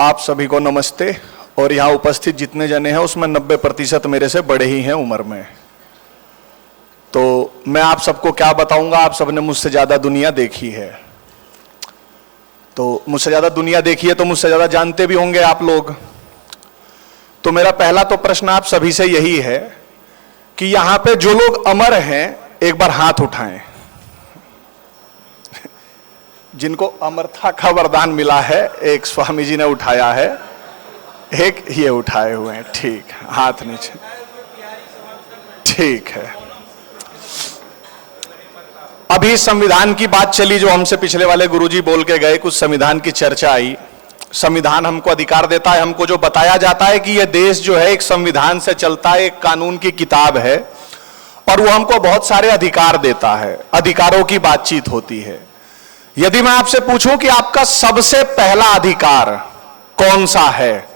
आप सभी को नमस्ते। और यहाँ उपस्थित जितने जने हैं उसमें 90% मेरे से बड़े ही हैं उम्र में। तो मैं आप सबको क्या बताऊंगा, आप सबने मुझसे ज़्यादा दुनिया देखी है। तो मुझसे ज़्यादा दुनिया देखी है तो मुझसे ज़्यादा जानते भी होंगे आप लोग। तो मेरा पहला तो प्रश्न आप सभी से यही है कि यहाँ पे जो लोग अमर हैं एक बार हाथ उठाएं। जिनको अमरता का वरदान मिला है, एक स्वामी जी ने उठाया है, एक ये उठाए हुए हैं। ठीक, हाथ नीचे। ठीक है। अभी संविधान की बात चली, जो हमसे पिछले वाले गुरुजी बोल के गए, कुछ संविधान की चर्चा आई। संविधान हमको अधिकार देता है, हमको जो बताया जाता है कि यह देश जो है एक संविधान से चलता है, एक कानून की किताब है, और वो हमको बहुत सारे अधिकार देता है। अधिकारों की बातचीत होती है। यदि मैं आपसे पूछूं कि आपका सबसे पहला अधिकार कौन सा है,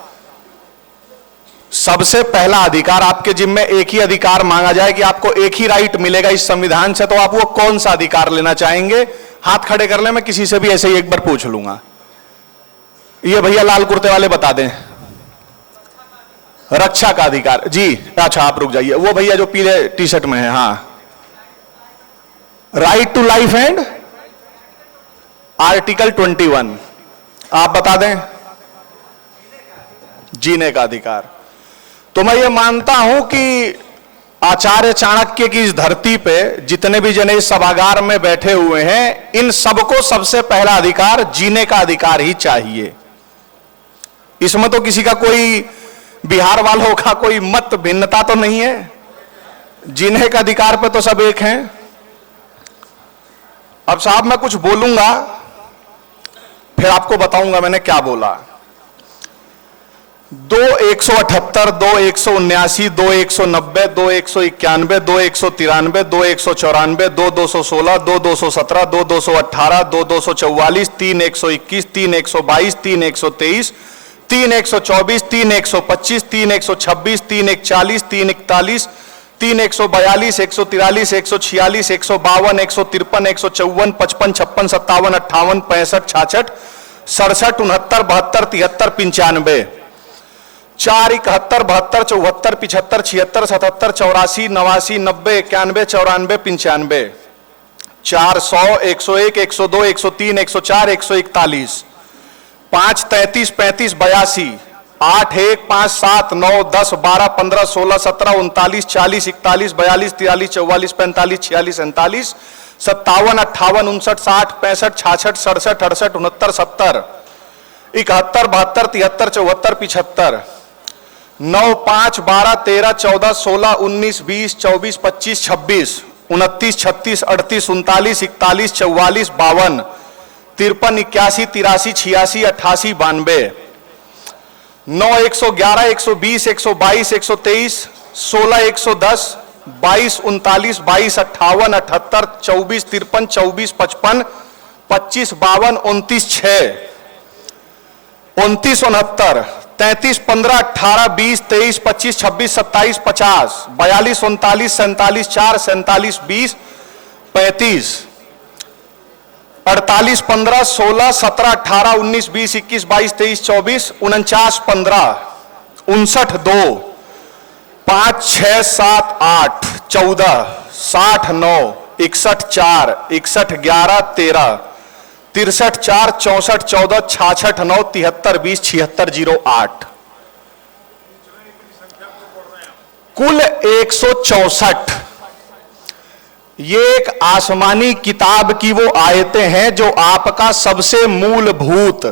सबसे पहला अधिकार आपके जिम्मे एक ही अधिकार मांगा जाए कि आपको एक ही राइट मिलेगा इस संविधान से, तो आप वो कौन सा अधिकार लेना चाहेंगे? हाथ खड़े कर ले, मैं किसी से भी ऐसे ही एक बार पूछ लूंगा। ये भैया लाल कुर्ते वाले बता दें। रक्षा का अधिकार जी। अच्छा आप रुक जाइए, वो भैया जो पीले टी शर्ट में है। हाँ, right to life and article 21 आप बता दें। जीने का अधिकार। तो मैं ये मानता हूं कि आचार्य चाणक्य की इस धरती पे जितने भी जने इस सभागार में बैठे हुए हैं, इन सबको सबसे पहला अधिकार जीने का अधिकार ही चाहिए। इसमें तो किसी का कोई, बिहार वालों का कोई मत भिन्नता तो नहीं है। जीने का अधिकार पे तो सब एक हैं। अब साहब मैं कुछ बोलूंगा, फिर आपको बताऊंगा मैंने क्या बोला। 2/178, 2/179, 2/190, 2/191, 2/193, 2/194, 2/216, 2/217, 2/218, 2/244, 3/121, 3/122, 3/123, 3/124, 3/125, 3/126, 3/140, 3/141, 3/142, 143, 146, 152, 153, 154, 55, 56, 57, 58, 65, 66, 67, 69, 72, 73, 95, 4, 71, 72, 74, 75, 76, 77, 84, 89, 90, 91, 94, 95, 400, 101, 102, 103, 104, 141, 5, 33, 35, 82, 8, 1, 5, 7, 9, 10, 12, 15, 16, 17, 39, 40, 41, 42, 43, 44, 45, 46, 47, 57, 58, 59, 60, 65, 66, 67, 68, 69, 70, 71, 72, 73, 74, 75, 9, 5, 12, 13, 14, 16, 19, 20, 24, 25, 26, 29, 36, 38, 39, 41, 44, 52, 53, 81, 83, 86, 88, 92, 9, 111, 120, 122, 123, 16, 110, 22, 39, 22, 58, 78, 24, 53, 24, 55, 25, 52, 29, 6, 29, 69, 33, 15, 18, 20, 23, 25, 26, 27, 50, 42, 39, 47, 4, 47, 20, 35, 48, 15, 16, 17, 18, 19, 20, 21, 22, 23, 24, 49, 15, 59, 2, 5, 6, 7, 8, 14, 60, 9, 61, 4, 61, 11, 13, 63, 4, 64, 14, 66, 9, 73, 20, 76, 08, कुल 164। ये एक आसमानी किताब की वो आयतें हैं जो आपका सबसे मूलभूत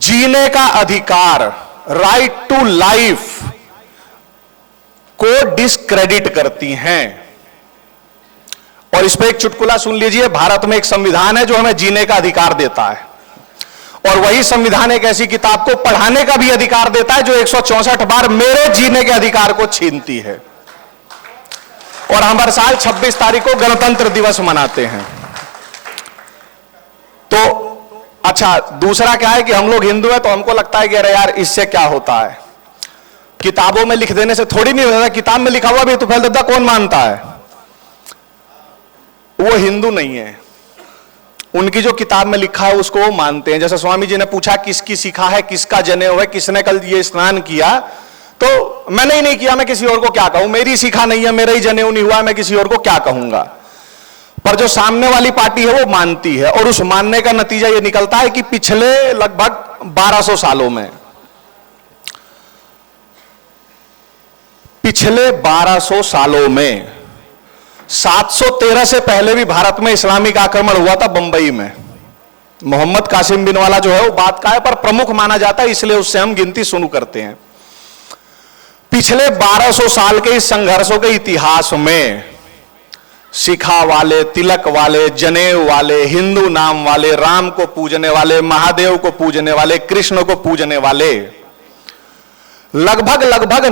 जीने का अधिकार, राइट टू लाइफ, को डिस्क्रेडिट करती हैं। और इस पे एक चुटकुला सुन लीजिए। भारत में एक संविधान है जो हमें जीने का अधिकार देता है, और वही संविधान एक ऐसी किताब को पढ़ाने का भी अधिकार देता है जो 164 बार मेरे जीने के अधिकार को छीनती है। और हम हर साल 26 तारीख को गणतंत्र दिवस मनाते हैं। तो अच्छा, दूसरा क्या है कि हम लोग हिंदू हैं तो हमको लगता है कि अरे यार इससे क्या होता है, किताबों में लिख देने से थोड़ी नहीं होता। किताब में लिखा हुआ भी तो फैल देता, कौन मानता है? वो हिंदू नहीं है। उनकी जो किताब में लिखा है उसको वो मानते हैं। जैसे स्वामी जी ने पूछा किसकी सीखा है, किसका जनेऊ है, किसने कल ये स्नान किया, तो मैंने ही नहीं किया, मैं किसी और को क्या कहूं, मेरी सीखा नहीं है, मेरा ही जनेऊ नहीं हुआ, मैं किसी और को क्या कहूंगा। पर जो सामने वाली पार्टी है वो मानती है, और उस मानने का नतीजा ये निकलता है कि पिछले लगभग 1200 सालों में, पिछले 1200 सालों में 713 से पहले भी भारत में इस्लामिक आक्रमण हुआ था बंबई में। मोहम्मद कासिम बिन वाला जो है वो बात का है, पर प्रमुख माना जाता है, इसलिए उससे हम गिनती शुरू करते हैं। पिछले 1200 साल के इस संघर्षों के इतिहास में शिखा वाले, तिलक वाले, जनेऊ वाले, हिंदू नाम वाले, राम को पूजने वाले, महादेव को पूजने वाले, कृष्ण को पूजने वाले लगभग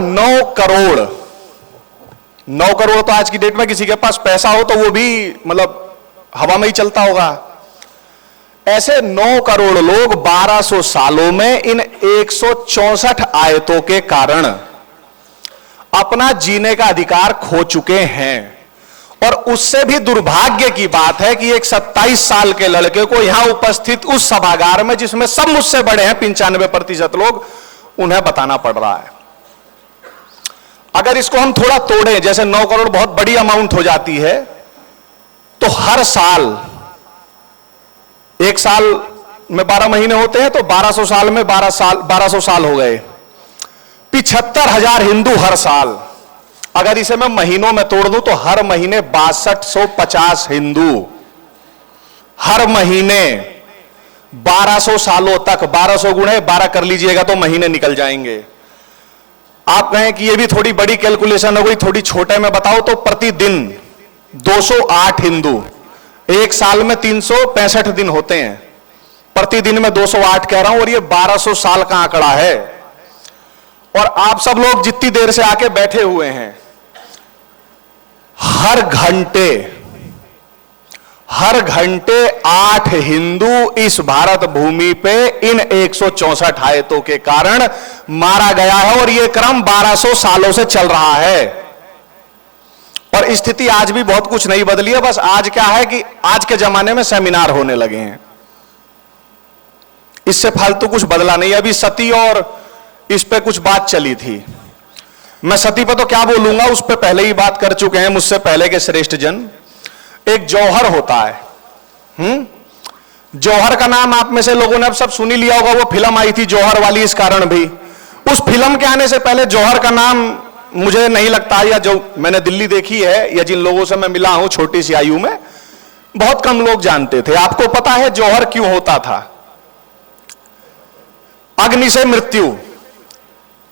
9 करोड़ तो आज की डेट में किसी के पास पैसा हो तो वो भी मतलब हवा में ही चलता होगा। ऐसे 9 करोड़ लोग 1200 सालों में इन 164 आयतों के कारण अपना जीने का अधिकार खो चुके हैं। और उससे भी दुर्भाग्य की बात है कि एक 27 साल के लड़के को यहां उपस्थित उस सभागार में, जिसमें सब मुझसे बड़े हैं 95% लोग, उन्हें बताना पड़ रहा है। अगर इसको हम थोड़ा तोड़ें, जैसे 9 करोड़ बहुत बड़ी अमाउंट हो जाती है, तो हर साल, एक साल में 12 महीने होते हैं, तो 1200 साल में 1200 साल हो गए, 75,000 हिंदू हर साल। अगर इसे मैं महीनों में तोड़ दूं तो हर महीने 6250 हिंदू हर महीने 1200 सालों तक, 1200 गुणे 12 कर लीजिएगा तो महीने निकल जाएंगे। आप कहें कि ये भी थोड़ी बड़ी कैलकुलेशन हो गई, थोड़ी छोटे में बताओ, तो प्रतिदिन 208 हिंदू, एक साल में 365 दिन होते हैं, प्रतिदिन में 208 कह रहा हूं, और ये 1200 साल का आंकड़ा है। और आप सब लोग जितनी देर से आके बैठे हुए हैं, हर घंटे 8 हिंदू इस भारत भूमि पे इन 164 आयतों के कारण मारा गया है, और यह क्रम 1200 सालों से चल रहा है। और स्थिति आज भी बहुत कुछ नहीं बदली है, बस आज क्या है कि आज के जमाने में सेमिनार होने लगे हैं, इससे फालतू कुछ बदला नहीं। अभी सती और इस पे कुछ बात चली थी, मैं सती पे तो क्या बोलूंगा, उस पे पहले ही बात कर चुके हैं मुझसे पहले के श्रेष्ठ जन। एक जौहर होता है, जौहर का नाम आप में से लोगों ने अब सब सुनी लिया होगा, वो फिल्म आई थी जौहर वाली, इस कारण भी। उस फिल्म के आने से पहले जौहर का नाम मुझे नहीं लगता, या जो मैंने दिल्ली देखी है या जिन लोगों से मैं मिला हूं छोटी सी आयु में, बहुत कम लोग जानते थे। आपको पता है जौहर क्यों होता था? अग्नि से मृत्यु।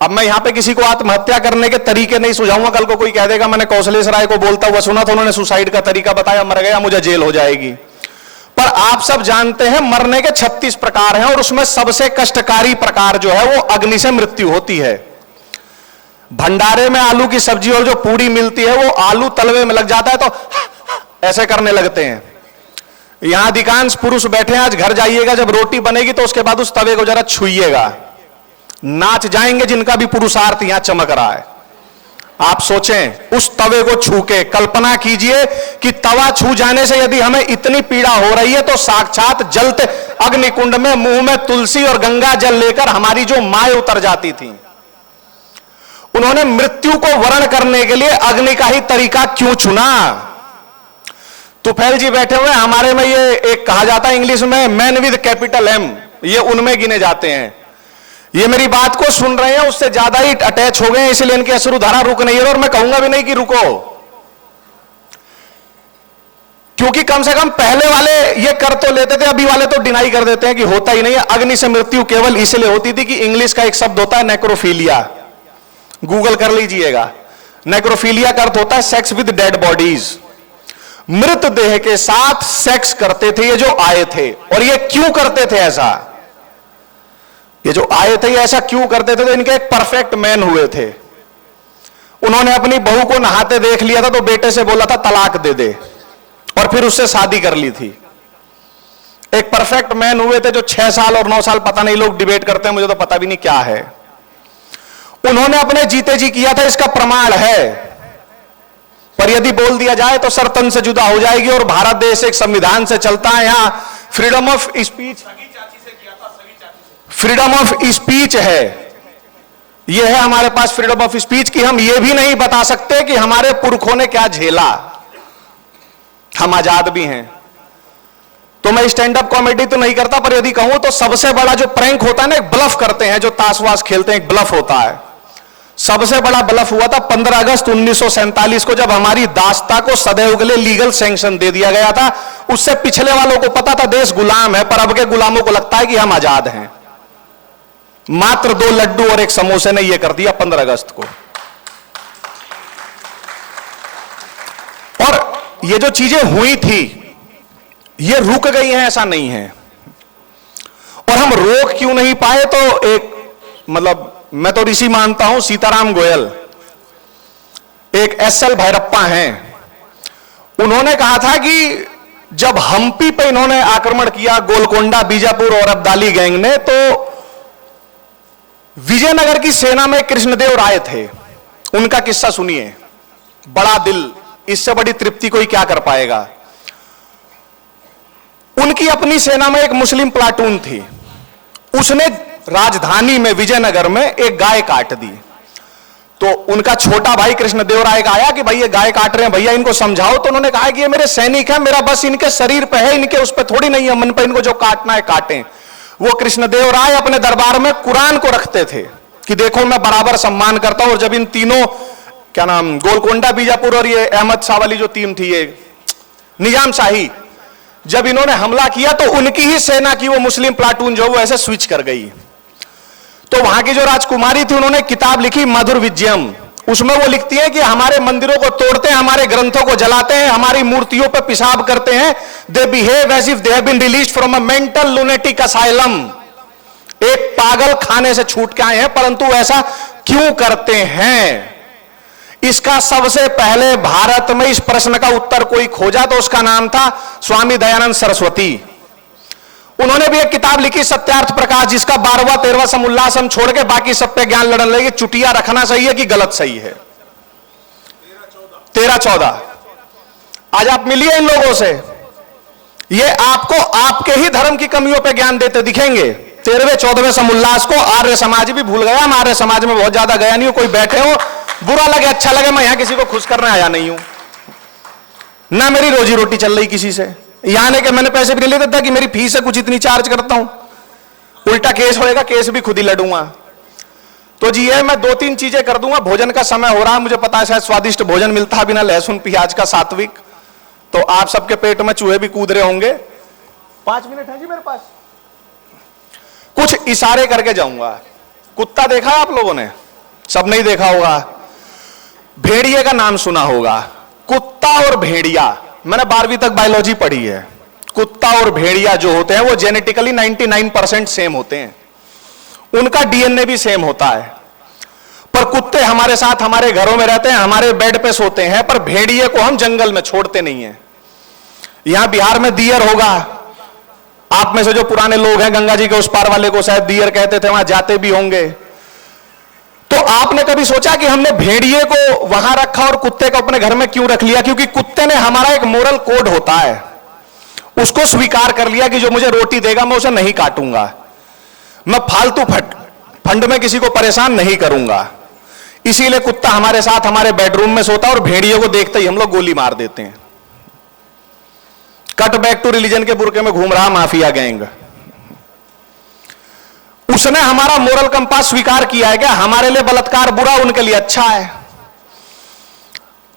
अब मैं यहां पे किसी को आत्महत्या करने के तरीके नहीं सुझाऊंगा, कल को कोई कह देगा मैंने कौशलेश राय को बोलता हुआ सुना था, उन्होंने सुसाइड का तरीका बताया, मर गया, मुझे जेल हो जाएगी। पर आप सब जानते हैं मरने के 36 प्रकार हैं, और उसमें सबसे कष्टकारी प्रकार जो है वो अग्नि से मृत्यु होती है। भंडारे में आलू की सब्जी और जो पूरी मिलती है, वो आलू तलवे में लग जाता है तो ऐसे करने लगते हैं। यहां अधिकांश पुरुष बैठे हैं, आज घर जाइएगा जब रोटी बनेगी तो उसके बाद उस तवे को जरा छुइएगा, नाच जाएंगे जिनका भी पुरुषार्थ यहां चमक रहा है। आप सोचें, उस तवे को छू के कल्पना कीजिए कि तवा छू जाने से यदि हमें इतनी पीड़ा हो रही है, तो साक्षात जलते अग्निकुंड में मुंह में तुलसी और गंगा जल लेकर हमारी जो माए उतर जाती थी। उन्होंने मृत्यु को वर्ण करने के लिए अग्नि का ही तरीका क्यों चुना? तुफैल जी बैठे हुए, हमारे में ये एक कहा जाता है इंग्लिश में मैन विद कैपिटल एम, ये उनमें गिने जाते हैं। ये मेरी बात को सुन रहे हैं, उससे ज्यादा ही अटैच हो गए हैं, इसलिए इनकी अश्रुधारा रुक नहीं है, और मैं कहूंगा भी नहीं कि रुको, क्योंकि कम से कम पहले वाले ये कर तो लेते थे, अभी वाले तो डिनाई कर देते हैं कि होता ही नहीं है। अग्नि से मृत्यु केवल इसलिए होती थी कि इंग्लिश का एक शब्द होता है नेक्रोफीलिया, गूगल कर लीजिएगा। नेक्रोफीलिया का अर्थ होता है सेक्स विद डेड बॉडीज, मृत देह के साथ सेक्स करते थे ये जो आए थे। और ये क्यों करते थे ऐसा? ये जो आए थे ये ऐसा क्यों करते थे? तो इनके एक परफेक्ट मैन हुए थे, उन्होंने अपनी बहू को नहाते देख लिया था, तो बेटे से बोला था तलाक दे दे, और फिर उससे शादी कर ली थी। एक परफेक्ट मैन हुए थे जो 6 साल और 9 साल, पता नहीं, लोग डिबेट करते हैं, मुझे तो पता भी नहीं क्या है, उन्होंने अपने जीते जी किया था, इसका प्रमाण है। पर यदि बोल दिया जाए तो सर तन से जुदा हो जाएगी। और भारत देश एक संविधान से चलता है, यहां freedom of speech, freedom of speech है, यह है हमारे पास फ्रीडम ऑफ स्पीच की हम यह भी नहीं बता सकते कि हमारे पुरखों ने क्या झेला, हम आजाद भी हैं। तो मैं स्टैंड अप कॉमेडी तो नहीं करता, पर यदि कहूं तो सबसे बड़ा जो प्रैंक होता है ना, एक ब्लफ करते हैं, जो ताशवास खेलते हैं, एक ब्लफ होता है। सबसे बड़ा ब्लफ हुआ था 15 अगस्त 1947 को, जब हमारी दास्ता को सदैव के लिए लीगल सैंक्शन दे दिया गया था। उससे पिछले वालों को पता था देश गुलाम है, पर अब के गुलामों को लगता है कि हम आजाद हैं। मात्र 2 लड्डू और 1 समोसे ने यह कर दिया 15 अगस्त को। और ये जो चीजें हुई थी ये रुक गई हैं, ऐसा नहीं है। और हम रोक क्यों नहीं पाए, तो एक मतलब मैं तो ऋषि मानता हूं सीताराम गोयल, एक एसएल भैरप्पा हैं, उन्होंने कहा था कि जब हम्पी पे इन्होंने आक्रमण किया, गोलकोंडा, बीजापुर और अब्दाली गैंग ने, तो विजयनगर की सेना में कृष्णदेव राय थे। उनका किस्सा सुनिए, बड़ा दिल, इससे बड़ी तृप्ति कोई क्या कर पाएगा। उनकी अपनी सेना में एक मुस्लिम प्लाटून थी, उसने राजधानी में विजयनगर में एक गाय काट दी। तो उनका छोटा भाई कृष्णदेव राय का आया कि भाई ये गाय काट रहे हैं भैया, इनको समझाओ। तो उन्होंने कहा कि ये मेरे सैनिक हैं, मेरा बस इनके शरीर पे है, इनके उस पे थोड़ी नहीं है, मन पे इनको जो काटना है काटें। वो कृष्णदेव राय अपने दरबार में कुरान को रखते थे कि देखो मैं बराबर सम्मान करता हूं। और जब इन तीनों, क्या नाम, गोलकोंडा, बीजापुर और ये अहमद शाह वाली जो टीम थी, ये निजाम शाही, जब इन्होंने हमला किया तो उनकी ही सेना की वो मुस्लिम प्लाटून जो वो ऐसे स्विच कर गई। तो वहां की जो राजकुमारी थी, उन्होंने किताब लिखी मधुर विजयम। उसमें वो लिखती है कि हमारे मंदिरों को तोड़ते हैं, हमारे ग्रंथों को जलाते हैं, हमारी मूर्तियों पर पेशाब करते हैं। They behave as if they have been released from a mental lunatic asylum. एक पागल खाने से छूट के आए हैं, परंतु ऐसा क्यों करते हैं? इसका सबसे पहले भारत में इस प्रश्न का उत्तर कोई खोजा तो उसका नाम था स्वामी दयानंद सरस्वती। उन्होंने भी एक किताब लिखी सत्यार्थ प्रकाश, जिसका 12वां 13वां समुल्लास हम छोड़ के बाकी सब पे ज्ञान लड़ने लगे, चुटिया रखना सही है कि गलत सही है। 13-14 आज आप मिलिए इन लोगों से, ये आपको आपके ही धर्म की कमियों पे ज्ञान देते दिखेंगे। 13वें-14वें समुल्लास को आर्य समाज भी भूल गया। हम आर्य समाज में बहुत ज्यादा गया नहीं हूं, कोई बैठे हो बुरा लगे अच्छा लगे, मैं यहां किसी को खुश करने आया नहीं हूं, ना मेरी रोजी रोटी चल रही किसी से। यहां ने कि मैंने पैसे भी नहीं लेते था कि मेरी फीस है कुछ इतनी चार्ज करता हूं, उल्टा केस होएगा, केस भी खुद ही लड़ूंगा। तो जी ये मैं 2-3 चीजें कर दूंगा। भोजन का समय हो रहा है, मुझे पता है शायद स्वादिष्ट भोजन मिलता है बिना लहसुन प्याज का, सात्विक, तो आप सबके पेट में चूहे भी कूद रहे होंगे। 5 मिनट है जी मेरे पास, कुछ इशारे करके जाऊंगा। कुत्ता देखा आप लोगों ने? सब नहीं देखा होगा। भेड़िए का नाम सुना होगा। कुत्ता और भेड़िया, मैंने 12वीं तक बायोलॉजी पढ़ी है। कुत्ता और भेड़िया जो होते हैं वो जेनेटिकली 99% सेम होते हैं, उनका डीएनए भी सेम होता है। पर कुत्ते हमारे साथ हमारे घरों में रहते हैं, हमारे बेड पे सोते हैं, पर भेड़िए को हम जंगल में छोड़ते नहीं हैं। यहां बिहार में दियर होगा, आप में से जो पुराने लोग हैं, गंगा जी के उस पार वाले को शायद दियर कहते थे, वहां जाते भी होंगे। तो आपने कभी सोचा कि हमने भेड़िए को वहां रखा और कुत्ते को अपने घर में क्यों रख लिया? क्योंकि कुत्ते ने हमारा एक मोरल कोड होता है, उसको स्वीकार कर लिया कि जो मुझे रोटी देगा मैं उसे नहीं काटूंगा, मैं फालतू फंड में किसी को परेशान नहीं करूंगा। इसीलिए कुत्ता हमारे साथ हमारे बेडरूम में सोता है और भेड़िए को देखते ही हम लोग गोली मार देते हैं। कट बैक टू रिलीजन के बुरके में घूम रहा माफिया गैंग, उसने हमारा मोरल कंपास स्वीकार किया है क्या? हमारे लिए बलात्कार बुरा, उनके लिए अच्छा है।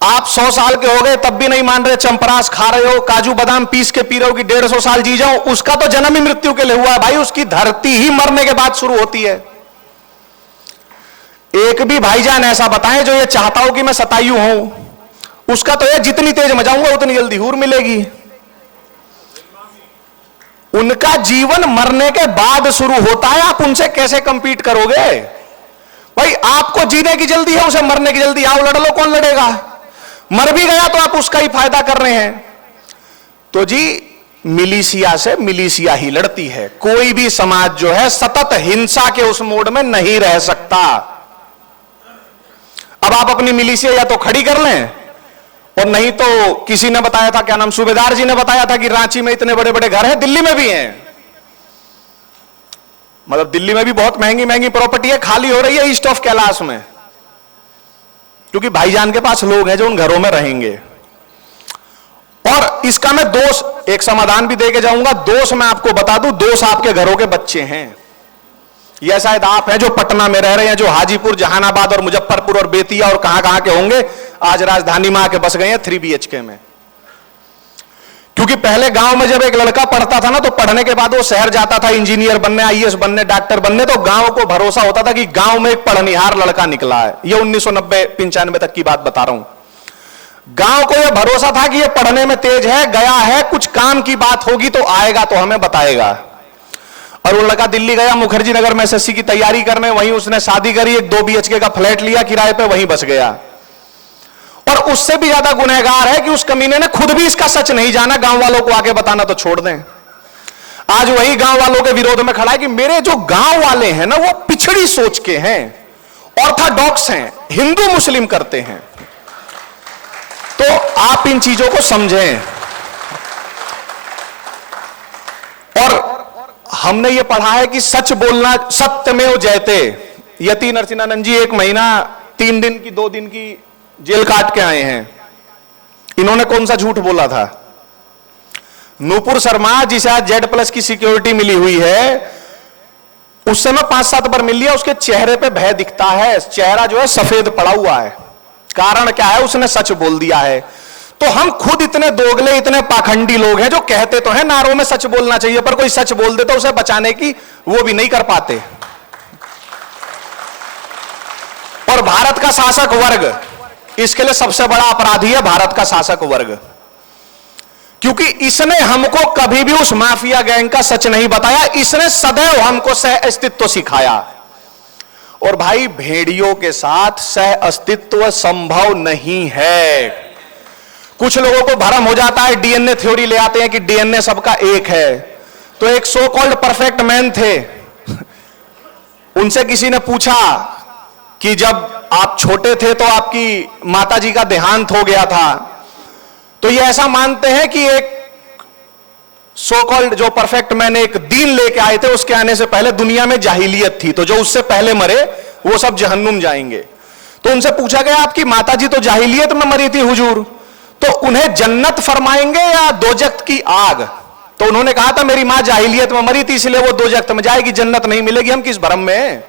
आप 100 साल के हो गए तब भी नहीं मान रहे, चंपरास खा रहे हो, काजू बादाम पीस के पी रहे हो कि 150 साल जी जाओ, उसका तो जन्म ही मृत्यु के लिए हुआ है भाई। उसकी धरती ही मरने के बाद शुरू होती है। एक भी भाईजान ऐसा बताएं जो ये चाहता हो कि मैं शतायु हूं, उसका तो ये जितनी तेज मचाऊंगा उतनी जल्दी हूर मिलेगी। उनका जीवन मरने के बाद शुरू होता है, आप उनसे कैसे कंपीट करोगे भाई? आपको जीने की जल्दी है, उसे मरने की जल्दी, आओ लड़ लो, कौन लड़ेगा? मर भी गया तो आप उसका ही फायदा कर रहे हैं। तो जी मिलिशिया से मिलिशिया ही लड़ती है। कोई भी समाज जो है सतत हिंसा के उस मोड में नहीं रह सकता। अब आप अपनी मिलिशिया या तो खड़ी कर लें और नहीं तो किसी ने बताया था, क्या नाम, सूबेदार जी ने बताया था कि रांची में इतने बड़े बड़े घर हैं, दिल्ली में भी हैं। मतलब दिल्ली में भी बहुत महंगी महंगी प्रॉपर्टी है, खाली हो रही है ईस्ट ऑफ कैलाश में, क्योंकि भाईजान के पास लोग हैं जो उन घरों में रहेंगे। और इसका मैं दोष, एक समाधान भी देके जाऊंगा। दोष मैं आपको बता दूं, दोष आपके घरों के बच्चे हैं। यह शायद आप हैं जो पटना में रह रहे हैं, जो हाजीपुर, जहानाबाद और मुजफ्फरपुर और बेतिया और कहां कहां के होंगे, आज राजधानी में आके बस गए हैं 3 BHK में। क्योंकि पहले गांव में जब एक लड़का पढ़ता था ना, तो पढ़ने के बाद वो शहर जाता था इंजीनियर बनने, IAS बनने, डॉक्टर बनने, तो गांव को भरोसा होता था कि गांव में एक पढ़निहार लड़का निकला है। ये 1990-95 तक की बात बता रहा हूं। गांव को यह भरोसा था कि ये पढ़ने में तेज है, गया है, कुछ काम की बात होगी तो आएगा, तो हमें बताएगा। और वो लड़का दिल्ली गया, मुखर्जी नगर में SSC की तैयारी करने, वहीं उसने शादी करी, एक 2 BHK का फ्लैट लिया किराए पे, वहीं बस गया। और उससे भी ज्यादा गुनहगार है कि उस कमीने ने खुद भी इसका सच नहीं जाना, गांव वालों को आके बताना तो छोड़ दें। आज वही गांव वालों के विरोध में खड़ा है कि मेरे जो गांव वाले हैं ना, वो पिछड़ी सोच के हैं, ऑर्थोडॉक्स हैं, हिंदू मुस्लिम करते हैं। तो आप इन चीजों को समझें। और हमने ये पढ़ा है कि सच बोलना सत्यमेव जयते। यति नरसिंहानंद जी 1 महीना 3 दिन की 2 दिन की जेल काट के आए हैं। इन्होंने कौन सा झूठ बोला था? नूपुर शर्मा, जिसे आज Z+ की सिक्योरिटी मिली हुई है, उस समय 5-7 बार मिल लिया, उसके चेहरे पे भय दिखता है, चेहरा जो है सफेद पड़ा हुआ है। कारण क्या है? उसने सच बोल दिया है। तो हम खुद इतने दोगले, इतने पाखंडी लोग हैं जो कहते तो हैं नारों में सच बोलना चाहिए, पर कोई सच बोल दे तो उसे बचाने की वो भी नहीं कर पाते। और भारत का शासक वर्ग इसके लिए सबसे बड़ा अपराधी है, भारत का शासक वर्ग, क्योंकि इसने हमको कभी भी उस माफिया गैंग का सच नहीं बताया। इसने सदैव हमको सह अस्तित्व सिखाया। और भाई, भेड़ियों के साथ सह अस्तित्व संभव नहीं है। कुछ लोगों को भ्रम हो जाता है, DNA थ्योरी ले आते हैं कि DNA सबका एक है। तो एक सो कॉल्ड परफेक्ट मैन थे, उनसे किसी ने पूछा कि जब आप छोटे थे तो आपकी माताजी का देहांत हो गया था, तो ये ऐसा मानते हैं कि एक सो कॉल्ड जो परफेक्ट मैन एक दीन लेके आए थे, उसके आने से पहले दुनिया में जाहिलियत थी, तो जो उससे पहले मरे वो सब जहन्नुम जाएंगे। तो उनसे पूछा गया, आपकी माताजी तो जाहिलियत में मरी थी हुजूर, तो उन्हें जन्नत फरमाएंगे या दोजख्त की आग? तो उन्होंने कहा था, मेरी मां जाहिलियत में मरी थी इसलिए वो दोजख्त में जाएगी, जन्नत नहीं मिलेगी। हम किस भ्रम में हैं?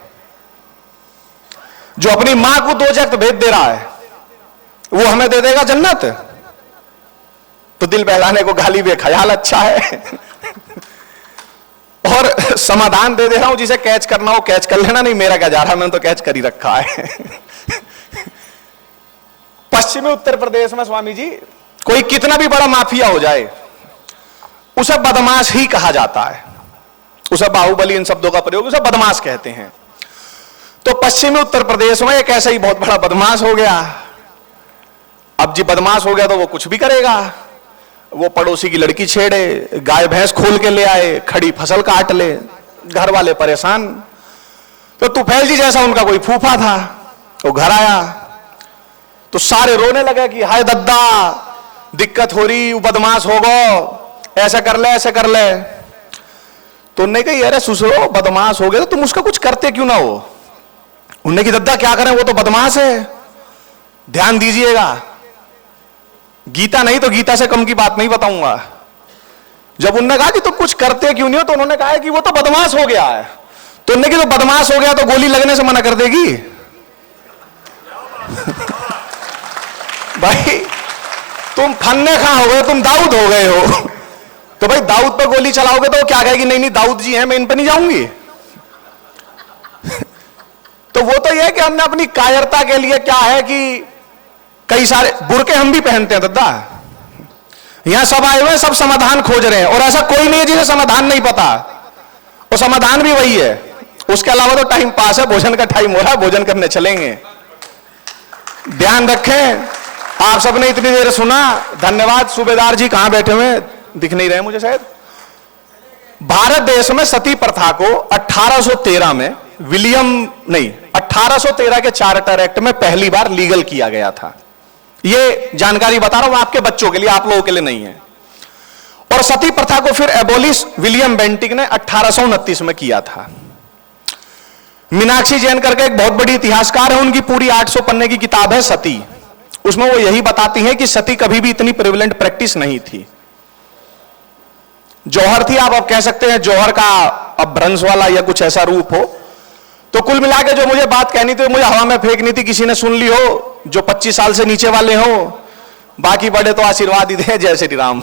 जो अपनी मां को दोजख्त भेज दे रहा है, वो हमें दे देगा जन्नत? तो दिल बहलाने को गाली बेख्याल अच्छा है। और समाधान दे दे रहा हूं, जिसे कैच करना हो कैच कर लेना, नहीं मेरा क्या जा रहा, मैंने तो कैच कर ही रखा है। पश्चिमी उत्तर प्रदेश में स्वामी जी, कोई कितना भी बड़ा माफिया हो जाए, उसे बदमाश ही कहा जाता है। उसे बाहुबली, इन शब्दों का प्रयोग, उसे बदमाश कहते हैं। तो पश्चिमी उत्तर प्रदेश में एक ऐसा ही बहुत बड़ा बदमाश हो गया। अब जी बदमाश हो गया तो वो कुछ भी करेगा। वो पड़ोसी की लड़की छेड़े, गाय भैंस खोल के ले आए, खड़ी फसल काट ले, घर वाले परेशान। तो तुफैल जी जैसा उनका कोई फूफा था, वो घर आया तो सारे रोने लगे कि हाय दद्दा, दिक्कत हो रही, वो बदमाश हो गो, ऐसा कर ले, ऐसे कर ले। तो उन्होंने कही, अरे ससुरो, बदमाश हो गया तो तुम उसका कुछ करते क्यों ना हो? उन्होंने की, दद्दा क्या करें, वो तो बदमाश है, ध्यान दीजिएगा। गीता नहीं तो गीता से कम की बात नहीं बताऊंगा। जब उन्होंने कहा कि तुम कुछ करते क्यों नहीं हो, तो उन्होंने कहा कि वो तो बदमाश हो गया है। तो उन्होंने कहा, तो बदमाश हो गया तो गोली लगने से मना कर देगी? भाई तुम फन्ने खा हो गए, तुम दाऊद हो गए हो। तो भाई दाऊद पर गोली चलाओगे तो क्या कहेगी, नहीं नहीं दाऊद जी हैं, मैं इन पर नहीं जाऊंगी। तो वो तो यह है कि हमने अपनी कायरता के लिए क्या है कि कई सारे बुरके हम भी पहनते हैं दद्दा। यहां सब आए हुए, सब समाधान खोज रहे हैं, और ऐसा कोई नहीं है जिसे समाधान नहीं पता। और समाधान भी वही है। उसके अलावा तो टाइम पास है, भोजन का टाइम हो रहा है, भोजन करने चलेंगे। ध्यान रखें। आप सबने इतनी देर सुना, धन्यवाद। सूबेदार जी कहां बैठे हुए, दिख नहीं रहे मुझे शायद। भारत देश में सती प्रथा को 1813 में 1813 के चार्टर एक्ट में पहली बार लीगल किया गया था। ये जानकारी बता रहा हूं आपके बच्चों के लिए, आप लोगों के लिए नहीं है। और सती प्रथा को फिर एबोलिश विलियम बेंटिक ने 1829 में किया था। मीनाक्षी जैन करके एक बहुत बड़ी इतिहासकार है, उनकी पूरी 800 पन्ने की किताब है सती। उसमें वो यही बताती हैं कि सती कभी भी इतनी प्रिविलेंट प्रैक्टिस नहीं थी। जौहर थी, आप अब कह सकते हैं जौहर का अपभ्रंश वाला या कुछ ऐसा रूप हो। तो कुल मिला के जो मुझे बात कहनी थी मुझे हवा में फेंकनी थी, किसी ने सुन ली हो, जो 25 साल से नीचे वाले हो, बाकी बड़े तो आशीर्वाद ही दे। जय श्री राम।